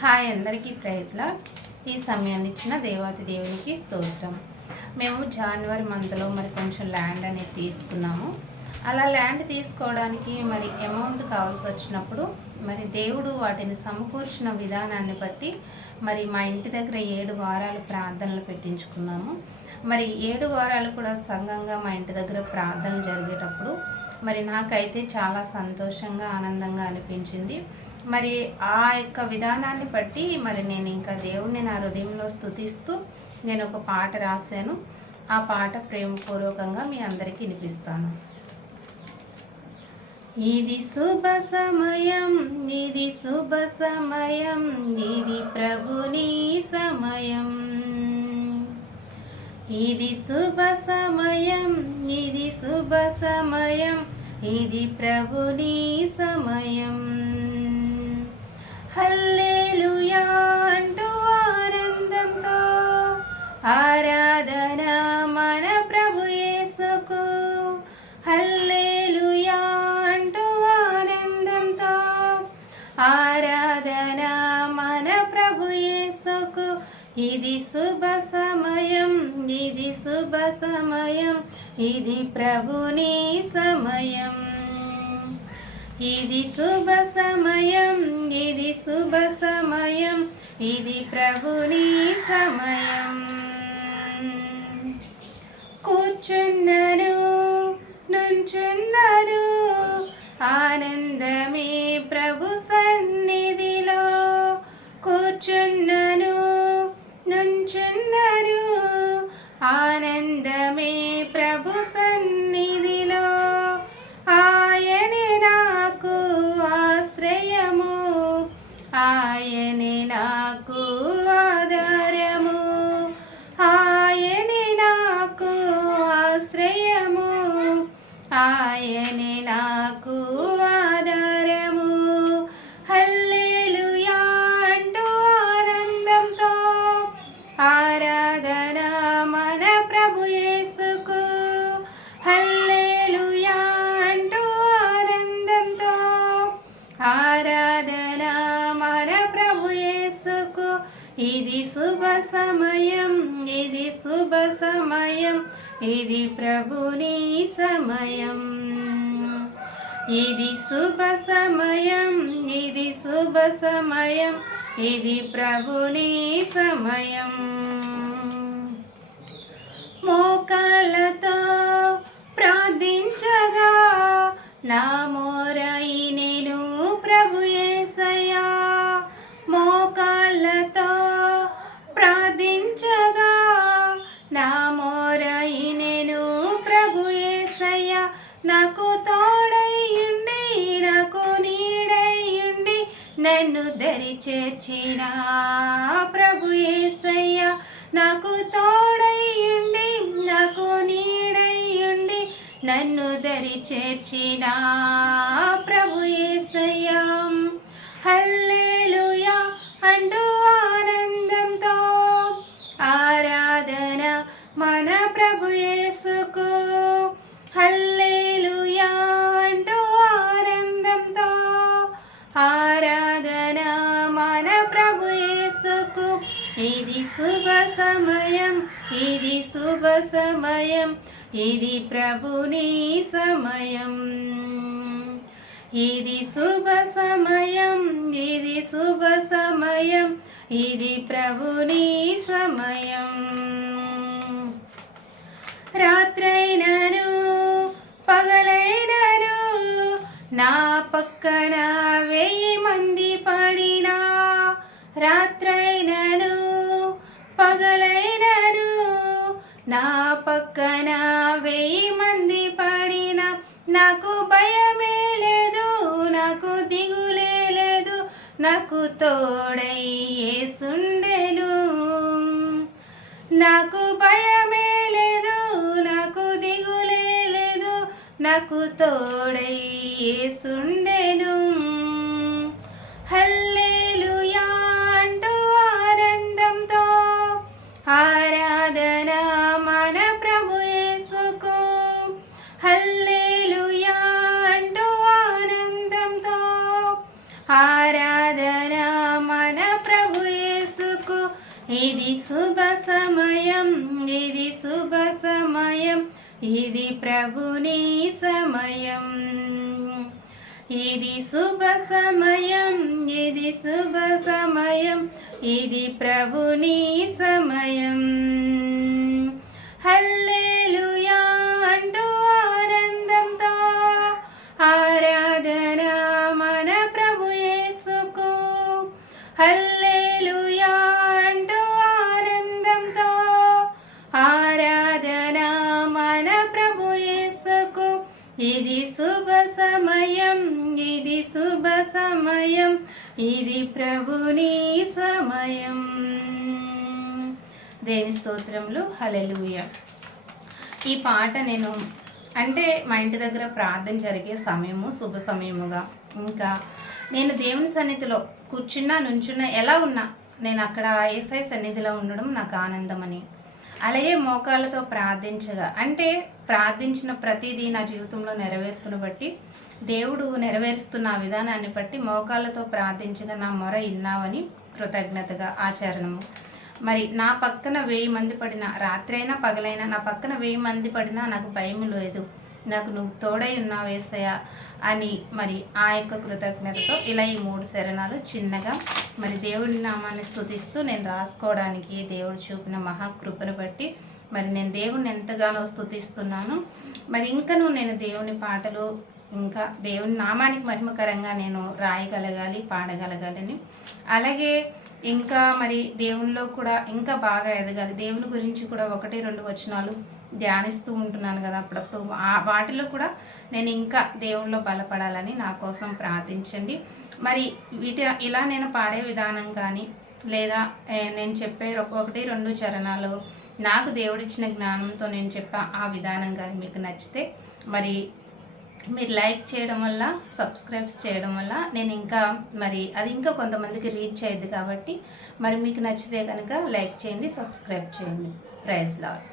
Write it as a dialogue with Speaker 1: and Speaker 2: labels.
Speaker 1: Hi అందరికీ ప్రైజ్లా ఈ సమయాన్ని ఇచ్చిన దేవాతి దేవునికి స్తోత్రం. మేము జనవరి మంత్లో మరి కొంచెం ల్యాండ్ అనేది తీసుకున్నాము. అలా ల్యాండ్ తీసుకోవడానికి మరి అమౌంట్ కావాల్సి వచ్చినప్పుడు మరి దేవుడు వాటిని సమకూర్చిన విధానాన్ని బట్టి మరి మా ఇంటి దగ్గర ఏడు వారాలు ప్రార్థనలు పెట్టించుకున్నాము. మరి ఏడు వారాలు కూడా సంఘంగా మా ఇంటి దగ్గర ప్రార్థనలు జరిగేటప్పుడు మరి నాకైతే చాలా సంతోషంగా ఆనందంగా అనిపించింది. మరి ఆ యొక్క విధానాన్ని బట్టి మరి నేను ఇంకా దేవుణ్ణి నా హృదయంలో స్థుతిస్తూ నేను ఒక పాట రాశాను. ఆ పాట ప్రేమపూర్వకంగా మీ అందరికీ వినిపిస్తాను. ఇది శుభ సమయం ఇది శుభ సమయం ఇది ప్రభుని సమయం. ఇది శుభ సమయం ఇది శుభ సమయం ఇది ప్రభుని సమయం. హల్లేలుయా అంటూ ఆనందంతో ఆరాధన మన ప్రభు యేసుకు. హల్లేలుయా అంటూ ఆనందంతో ఆరాధన మన ప్రభు యేసుకు. ఇది శుభ సమయం. ఇది ప్రభుని సమయం. ఇది శుభ సమయం. ఇది శుభ సమయం. ఇది ప్రభుని సమయం. కూర్చున్న ఇది శుభ సమయం ఇది శుభ సమయం ఇది ప్రభుని సమయం. ఇది శుభ సమయం ఇది శుభ సమయం ఇది ప్రభుని సమయం. మోకాళ్ళతో ప్రార్థించగా నా నన్ను దరి చేర్చిన ప్రభు యేసయ్యా నాకు తోడయ్యుండి నాకు నీడయ్యుండి నన్ను దరి చేర్చిన ప్రభు శుభ సమయం ఇది శుభ సమయం ఇది ప్రభుని సమయం. ఇది శుభ సమయం ఇది శుభ సమయం ఇది ప్రభుని సమయం. రాత్రైనను పగలైనను నా పక్క నాకు భయమే లేదు నాకు దిగులే లేదు నాకు తోడై యేసుండెను నాకు భయమే లేదు నాకు దిగులే లేదు నాకు తోడై యేసుండెను సమయం ఇది శుభ సమయం ఇది ప్రభుని సమయం. ఇది శుభ సమయం ఇది శుభ సమయం ఇది ప్రభుని సమయం ఇది ప్రభుని సమయం. దేని స్తోత్రంలో హలెలుయ ఈ పాట నేను అంటే మా ఇంటి దగ్గర ప్రార్థన జరిగే సమయము శుభ సమయముగా. ఇంకా నేను దేవుని సన్నిధిలో కూర్చున్నా నుంచున్నా ఎలా ఉన్నా నేను అక్కడ ఏసఐ సన్నిధిలో ఉండడం నాకు ఆనందమని. అలాగే మోకాళ్ళతో ప్రార్థించగా అంటే ప్రార్థించిన ప్రతిదీ నా జీవితంలో నెరవేర్పును బట్టి దేవుడు నెరవేరుస్తున్న విధానాన్ని బట్టి మోకాళ్ళతో ప్రార్థించిన నా మొర ఇన్నావని కృతజ్ఞతగా ఆచరణము. మరి నా పక్కన వెయ్యి మంది పడిన రాత్రైనా పగలైనా నా పక్కన వెయ్యి మంది పడినా నాకు భయం లేదు. నాకు నువ్వు తోడై ఉన్నావు వేసయ్య అని మరి ఆ యొక్క కృతజ్ఞతతో ఇలా ఈ మూడు శరణాలు చిన్నగా మరి దేవుడి నామాన్ని స్థుతిస్తూ నేను రాసుకోవడానికి దేవుడు చూపిన మహాకృపను బట్టి మరి నేను దేవుణ్ణి ఎంతగానో స్థుతిస్తున్నాను మరి ఇంకనూ నేను దేవుని పాటలు ఇంకా దేవుని నామానికి మహిమకరంగా నేను రాయగలగాలి పాడగలగాలని. అలాగే ఇంకా మరి దేవునిలో కూడా ఇంకా బాగా ఎదగాలి. దేవుని గురించి కూడా ఒకటి రెండు వచనాలు ధ్యానిస్తూ ఉంటున్నాను కదా అప్పుడప్పుడు. వాటిలో కూడా నేను ఇంకా దేవునిలో బలపడాలని నా కోసం ప్రార్థించండి. మరి వీటి ఇలా నేను పాడే విధానం కానీ లేదా నేను చెప్పే ఒకటి రెండు చరణాలు నాకు దేవుడిచ్చిన జ్ఞానంతో నేను చెప్పే ఆ విధానం కానీ మీకు నచ్చితే మరి మీరు లైక్ చేయడం వల్ల సబ్స్క్రైబ్స్ చేయడం వల్ల నేను ఇంకా మరి అది ఇంకా కొంతమందికి రీచ్ అయ్యింది కాబట్టి మరి మీకు నచ్చితే కనుక లైక్ చేయండి సబ్స్క్రైబ్ చేయండి. Praise lord